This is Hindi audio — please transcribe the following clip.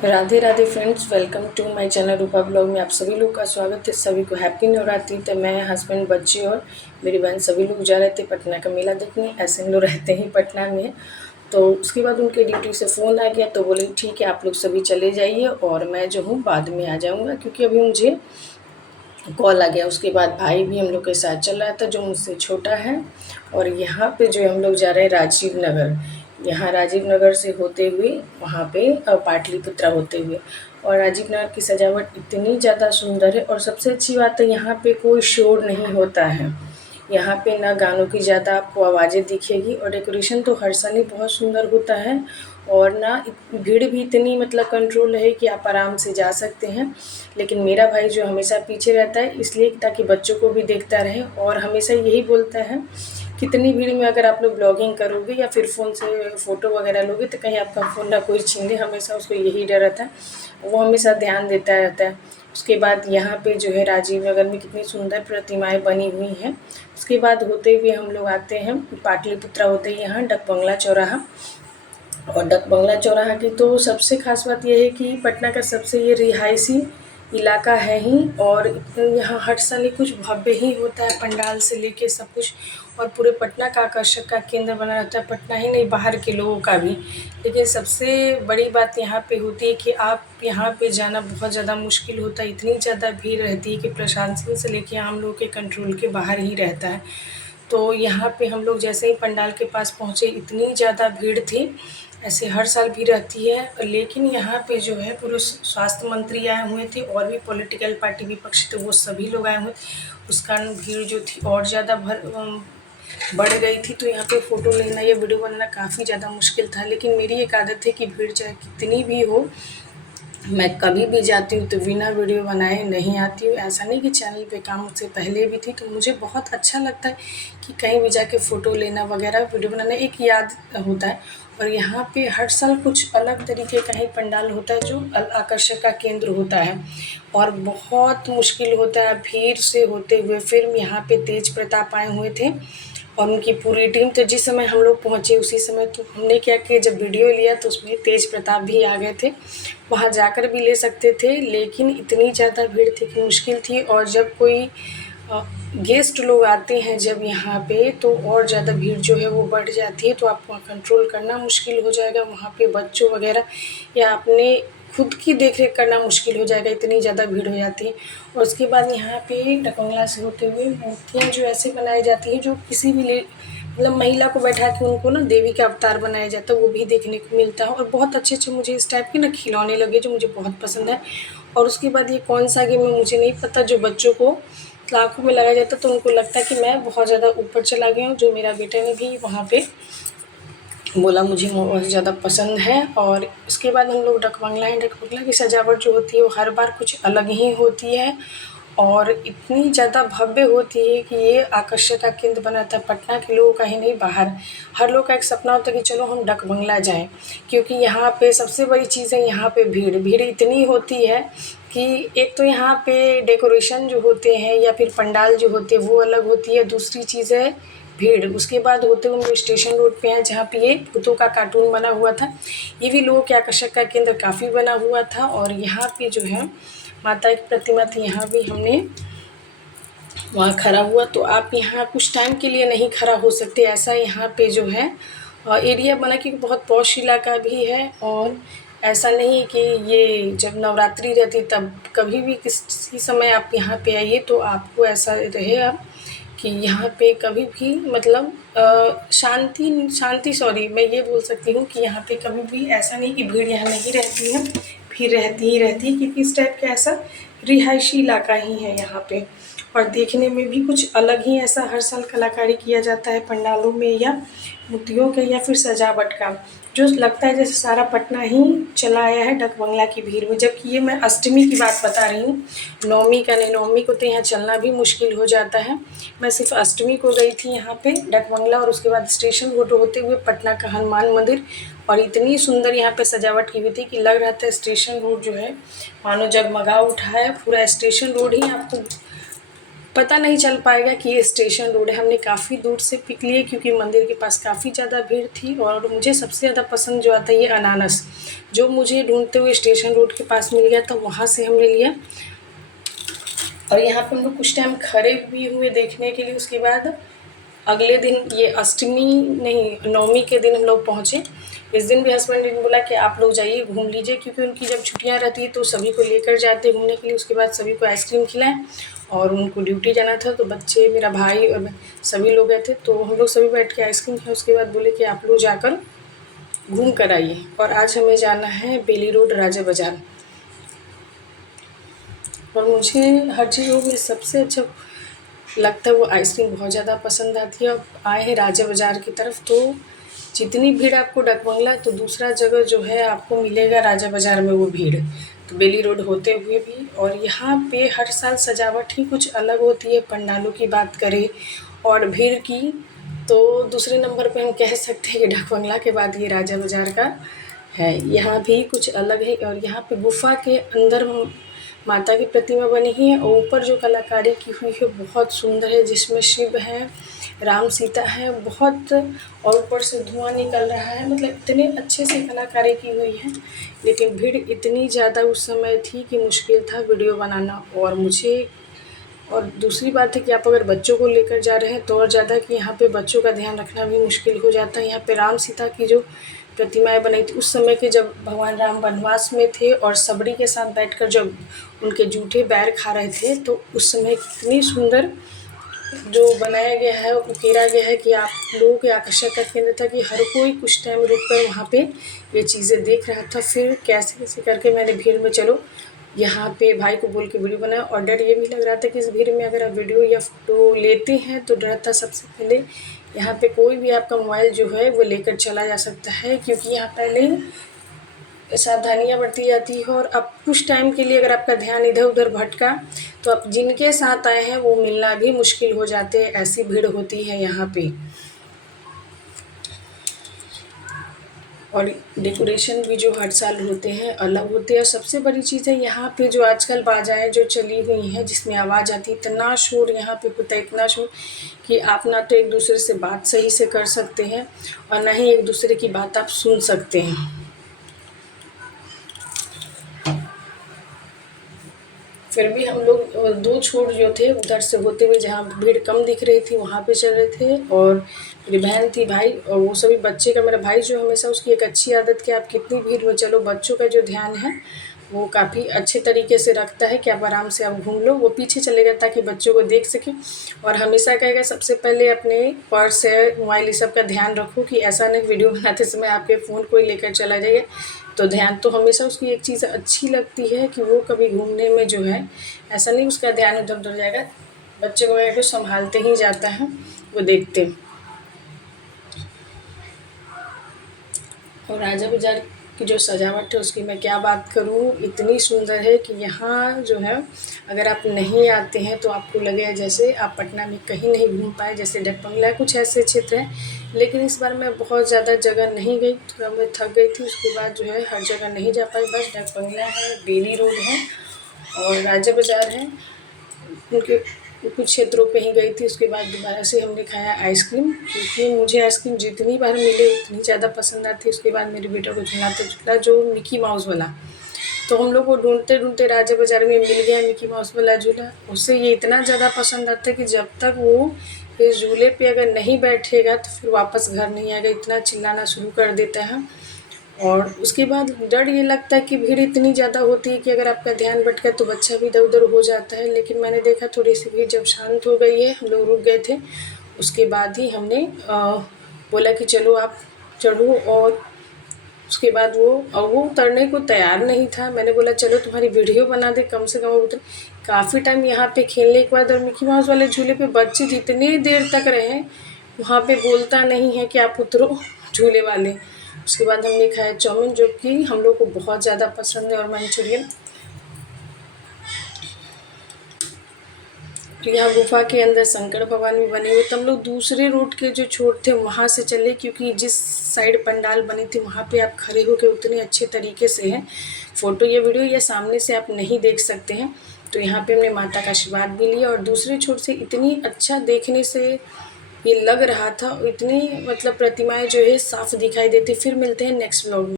Radhe Radhe friends, welcome to my channel Rupa blog में आप सभी लोग का स्वागत है। सभी को हैप्पी नवरात्रि। तो मैं, हस्बैंड, बच्चे और मेरी बहन सभी लोग जा रहे थे पटना का मेला देखने। ऐसे हम लोग रहते ही पटना में। तो उसके बाद उनके ड्यूटी से फ़ोन आ गया, तो बोले ठीक है आप लोग सभी चले जाइए और मैं जो हूँ बाद में आ जाऊँगा, क्योंकि अभी मुझे कॉल आ गया। उसके बाद भाई भी हम लोग के साथ चल रहा था जो मुझसे छोटा है। और यहाँ पे जो हम लोग जा रहे हैं राजीव नगर। यहाँ राजीव नगर से होते हुए वहाँ पे पाटलिपुत्रा होते हुए। और राजीव नगर की सजावट इतनी ज़्यादा सुंदर है, और सबसे अच्छी बात है यहाँ पे कोई शोर नहीं होता है। यहाँ पे ना गानों की ज़्यादा आपको आवाज़ें दिखेगी, और डेकोरेशन तो हर साल ही बहुत सुंदर होता है। और ना भीड़ भी इतनी मतलब कंट्रोल है कि आप आराम से जा सकते हैं। लेकिन मेरा भाई जो हमेशा पीछे रहता है, इसलिए ताकि बच्चों को भी देखता रहे, और हमेशा यही बोलता है कितनी भीड़ में अगर आप लोग ब्लॉगिंग करोगे या फिर फ़ोन से फ़ोटो वगैरह लोगे तो कहीं आपका फ़ोन ना कोई छीन ले। हमेशा उसको यही डर रहता है, वो हमेशा ध्यान देता रहता है। उसके बाद यहाँ पे जो है राजीव नगर में कितनी सुंदर प्रतिमाएं बनी हुई हैं। उसके बाद होते हुए हम लोग आते हैं पाटलिपुत्रा होते ही यहाँ डक बंगला चौराहा। और डक बंगला चौराहा की तो सबसे ख़ास बात यह है कि पटना का सबसे ये रिहायशी इलाका है ही। और यहाँ हर साल ही कुछ भव्य ही होता है, पंडाल से लेके सब कुछ। और पूरे पटना का आकर्षक का केंद्र बना रहता है, पटना ही नहीं बाहर के लोगों का भी। लेकिन सबसे बड़ी बात यहाँ पे होती है कि आप यहाँ पे जाना बहुत ज़्यादा मुश्किल होता है। इतनी ज़्यादा भीड़ रहती है कि प्रशासन से लेके आम लोगों के कंट्रोल के बाहर ही रहता है। तो यहाँ पे हम लोग जैसे ही पंडाल के पास पहुँचे, इतनी ज़्यादा भीड़ थी। ऐसे हर साल भी रहती है, लेकिन यहाँ पे जो है पूरे स्वास्थ्य मंत्री आए हुए थे, और भी पॉलिटिकल पार्टी विपक्ष थे वो सभी लोग आए हुए थे। उस कारण भीड़ जो थी और ज़्यादा बढ़ गई थी। तो यहाँ पे फ़ोटो लेना या वीडियो बनाना काफ़ी ज़्यादा मुश्किल था। लेकिन मेरी एक आदत है कि भीड़ चाहे कितनी भी हो, मैं कभी भी जाती हूँ तो बिना वीडियो बनाए नहीं आती हूँ। ऐसा नहीं कि चैनल पे काम मुझसे पहले भी थी, तो मुझे बहुत अच्छा लगता है कि कहीं भी जाके फ़ोटो लेना वगैरह, वीडियो बनाना एक याद होता है। और यहाँ पे हर साल कुछ अलग तरीके का ही पंडाल होता है जो आकर्षण का केंद्र होता है, और बहुत मुश्किल होता है भीड़ से होते हुए। फिर यहाँ पे तेज प्रताप आए हुए थे और उनकी पूरी टीम। तो जिस समय हम लोग पहुँचे उसी समय तो हमने क्या किया, जब वीडियो लिया तो उसमें तेज प्रताप भी आ गए थे। वहाँ जाकर भी ले सकते थे, लेकिन इतनी ज़्यादा भीड़ थी कि मुश्किल थी। और जब कोई गेस्ट लोग आते हैं जब यहाँ पे, तो और ज़्यादा भीड़ जो है वो बढ़ जाती है। तो आपको कंट्रोल करना मुश्किल हो जाएगा वहाँ पे, बच्चों वगैरह या अपने खुद की देख रेख करना मुश्किल हो जाएगा, इतनी ज़्यादा भीड़ हो जाती है। और उसके बाद यहाँ पे डकबंगला से होते हुए मूर्तियाँ जो ऐसे बनाई जाती हैं जो किसी भी मतलब महिला को बैठा के उनको ना देवी का अवतार बनाया जाता है, वो भी देखने को मिलता है। और बहुत अच्छे अच्छे मुझे इस टाइप के ना खिलौने लगे जो मुझे बहुत पसंद है। और उसके बाद ये कौन सा गेम है मुझे नहीं पता, जो बच्चों को आँखों में लगाया जाता है तो उनको लगता है कि मैं बहुत ज़्यादा ऊपर चला गया हूँ। जो मेरा बेटा ने भी वहाँ पे बोला मुझे बहुत ज़्यादा पसंद है। और उसके बाद हम लोग डक बंगला है। डक बंगला की सजावट जो होती है वो हर बार कुछ अलग ही होती है, और इतनी ज़्यादा भव्य होती है कि ये आकर्षण का केंद्र बना था। पटना के लोगों का ही नहीं, बाहर हर लोग का एक सपना होता है कि चलो हम डक बंगला जाएँ, क्योंकि यहाँ पे सबसे बड़ी चीज़ है यहाँ पे भीड़ इतनी होती है कि एक तो यहाँ पे डेकोरेशन जो होते हैं या फिर पंडाल जो होते हैं वो अलग होती है। दूसरी चीज़ है भीड़। उसके बाद होते हुए हम लोग स्टेशन रोड पे हैं जहाँ पे ये भूतों का कार्टून बना हुआ था। ये भी लोगों के आकर्षण का केंद्र काफ़ी बना हुआ था। और यहाँ पे जो है माता की प्रतिमा थी, यहाँ भी हमने वहाँ खड़ा हुआ। तो आप यहाँ कुछ टाइम के लिए नहीं खड़ा हो सकते, ऐसा यहाँ पे जो है एरिया बना, क्योंकि बहुत पॉश इलाका भी है। और ऐसा नहीं कि ये जब नवरात्रि रहती तब कभी भी किसी समय आप यहाँ पे आइए तो आपको ऐसा रहेगा कि यहाँ पे कभी भी मतलब शांति सॉरी मैं ये बोल सकती हूँ कि यहाँ पे कभी भी ऐसा नहीं कि भीड़ यहाँ नहीं रहती है, भीड़ रहती ही रहती है, क्योंकि इस टाइप का ऐसा रिहायशी इलाका ही है यहाँ पे। और देखने में भी कुछ अलग ही ऐसा हर साल कलाकारी किया जाता है पंडालों में या मूर्तियों के या फिर सजावट का, जो लगता है जैसे सारा पटना ही चला आया है डक बंगला की भीड़ में। जबकि ये मैं अष्टमी की बात बता रही हूँ, नवमी का नहीं। नवमी को तो यहाँ चलना भी मुश्किल हो जाता है। मैं सिर्फ अष्टमी को गई थी यहाँ पे डक बंगला, और उसके बाद स्टेशन रोड होते हुए पटना का हनुमान मंदिर। और इतनी सुंदर यहाँ पे सजावट की हुई थी कि लग रहा था स्टेशन रोड जो है मानो जगमगा उठा है। पूरा स्टेशन रोड ही आपको पता नहीं चल पाएगा कि ये स्टेशन रोड है। हमने काफ़ी दूर से पिक लिए क्योंकि मंदिर के पास काफ़ी ज़्यादा भीड़ थी। और मुझे सबसे ज़्यादा पसंद जो आता है ये अनानास, जो मुझे ढूंढते हुए स्टेशन रोड के पास मिल गया, तो वहाँ से हमने लिया। और यहाँ पे हम लोग कुछ टाइम खड़े भी हुए देखने के लिए। उसके बाद अगले दिन, ये अष्टमी नहीं, नवमी के दिन हम लोग पहुँचे। इस दिन भी हस्बैंड ने बोला कि आप लोग जाइए घूम लीजिए, क्योंकि उनकी जब छुट्टियां रहती है तो सभी को लेकर जाते घूमने के लिए। उसके बाद सभी को आइसक्रीम खिलाएं और उनको ड्यूटी जाना था, तो बच्चे, मेरा भाई और सभी लोग गए थे। तो हम लोग सभी बैठ के आइसक्रीम खाए। उसके बाद बोले कि आप लोग जाकर घूम कर आइए। और आज हमें जाना है बेली रोड राजा बाज़ार। और मुझे हर चीज़ों में सबसे अच्छा लगता है वो आइसक्रीम बहुत ज़्यादा पसंद आती है। अब आए हैं राजा बाज़ार की तरफ, तो जितनी भीड़ आपको डकबंगला, तो दूसरा जगह जो है आपको मिलेगा राजा बाज़ार में वो भीड़, तो बेली रोड होते हुए भी। और यहाँ पे हर साल सजावट ही कुछ अलग होती है। पंडालों की बात करें और भीड़ की, तो दूसरे नंबर पे हम कह सकते हैं कि डकबंगला के बाद ये राजा बाज़ार का है। यहाँ भी कुछ अलग है। और यहाँ पे गुफा के अंदर माता की प्रतिमा बनी हुई है और ऊपर जो कलाकारी की हुई है बहुत सुंदर है, जिसमें शिव है, राम सीता है बहुत, और ऊपर से धुआं निकल रहा है। मतलब इतने अच्छे से कलाकारी की हुई है। लेकिन भीड़ इतनी ज़्यादा उस समय थी कि मुश्किल था वीडियो बनाना। और दूसरी बात है कि आप अगर बच्चों को लेकर जा रहे हैं तो और ज़्यादा, कि यहाँ पे बच्चों का ध्यान रखना भी मुश्किल हो जाता है। यहाँ पे राम सीता की जो प्रतिमाएं बनाई थी उस समय के, जब भगवान राम वनवास में थे और सबरी के साथ बैठकर जब उनके जूठे बैर खा रहे थे, तो उस समय कितनी सुंदर जो बनाया गया है, उकेरा गया है कि आप लोगों के आकर्षक का केंद्र था, कि हर कोई कुछ टाइम रुक कर वहाँ पे ये चीज़ें देख रहा था। फिर कैसे कैसे करके मैंने भीड़ में, चलो यहाँ पे भाई को बोल के वीडियो बनाया। और डर ये भी लग रहा था कि इस भीड़ में अगर आप वीडियो या फ़ोटो लेते हैं तो डर था सबसे पहले, यहाँ पे कोई भी आपका मोबाइल जो है वो लेकर चला जा सकता है, क्योंकि यहाँ पहले ही सावधानियाँ बरती जाती है। और अब कुछ टाइम के लिए अगर आपका ध्यान इधर उधर भटका, तो आप जिनके साथ आए हैं वो मिलना भी मुश्किल हो जाते हैं, ऐसी भीड़ होती है यहाँ पे। और डेकोरेशन भी जो हर साल होते हैं अलग होते हैं। सबसे बड़ी चीज़ है यहाँ पे जो आजकल बाजाएं जो चली हुई हैं जिसमें आवाज़ आती है, इतना शोर यहाँ पे होता है, इतना शोर कि आप ना तो एक दूसरे से बात सही से कर सकते हैं और ना ही एक दूसरे की बात आप सुन सकते हैं। फिर भी हम लोग दो छोर जो थे उधर से होते हुए, जहाँ भीड़ कम दिख रही थी वहाँ पे चल रहे थे। और मेरी बहन थी, भाई, और वो सभी बच्चे का, मेरा भाई जो हमेशा, उसकी एक अच्छी आदत कि आप कितनी भीड़ में चलो, बच्चों का जो ध्यान है वो काफ़ी अच्छे तरीके से रखता है कि आप आराम से आप घूम लो। वो पीछे चलेगा ताकि बच्चों को देख सकें। और हमेशा कहेगा सबसे पहले अपने पर्स है, मोबाइल, ये सब का ध्यान रखो, कि ऐसा नहीं वीडियो बनाते समय आपके फ़ोन कोई लेकर चला जाएगा। तो ध्यान तो हमेशा उसकी एक चीज़ अच्छी लगती है कि वो कभी घूमने में जो है ऐसा नहीं उसका ध्यान इधर उधर जाएगा, बच्चे वगैरह को संभालते ही जाता है, वो देखते। और राजा बाज़ार की जो सजावट है उसकी मैं क्या बात करूँ, इतनी सुंदर है कि यहाँ जो है अगर आप नहीं आते हैं तो आपको लगेगा जैसे आप पटना में कहीं नहीं घूम पाए। जैसे डकबंगला कुछ ऐसे क्षेत्र हैं, लेकिन इस बार मैं बहुत ज़्यादा जगह नहीं गई, थोड़ा मैं थक गई थी। उसके बाद जो है हर जगह नहीं जा पाई, बस डकबंगला है, बेली रोड है और राजा बाज़ार है, उनके कुछ क्षेत्रों पे ही गई थी। उसके बाद दोबारा से हमने खाया आइसक्रीम, क्योंकि मुझे आइसक्रीम जितनी बार मिले उतनी ज़्यादा पसंद आती है। उसके बाद मेरे बेटे को झूला जो मिकी माउस वाला, तो हम लोग को ढूंढते ढूंढते राजा बाज़ार में मिल गया मिकी माउस वाला झूला। उससे ये इतना ज़्यादा पसंद आता है कि जब तक वो इस झूले पे अगर नहीं बैठेगा तो फिर वापस घर नहीं आएगा, इतना चिल्लाना शुरू कर देता है। और उसके बाद डर ये लगता है कि भीड़ इतनी ज़्यादा होती है कि अगर आपका ध्यान भटका तो बच्चा भी इधर उधर हो जाता है। लेकिन मैंने देखा थोड़ी सी भीड़ जब शांत हो गई है, हम लोग रुक गए थे, उसके बाद ही हमने बोला कि चलो आप चढ़ो। और उसके बाद वो उतरने को तैयार नहीं था। मैंने बोला चलो तुम्हारी वीडियो बना दे, कम से कम उतर। काफ़ी टाइम यहाँ पे खेलने के बाद, और मिकी माउस वाले झूले पे बच्चे जितनी देर तक रहे वहाँ पे बोलता नहीं है कि आप उतरो झूले वाले। उसके बाद हमने खाया चाउमीन, जो कि हम लोग को बहुत ज़्यादा पसंद है, और मंचूरियन। तो यहाँ गुफा के अंदर शंकर भगवान भी बने हुए। तो हम लोग दूसरे रूट के जो छोर थे वहाँ से चले, क्योंकि जिस साइड पंडाल बनी थी वहाँ पे आप खड़े होकर उतने अच्छे तरीके से है फ़ोटो या वीडियो या सामने से आप नहीं देख सकते हैं। तो यहाँ पे हमने माता का आशीर्वाद भी लिया और दूसरे छोर से इतनी अच्छा देखने से ये लग रहा था, इतनी मतलब प्रतिमाएं जो है साफ दिखाई देती। फिर मिलते हैं नेक्स्ट व्लॉग में।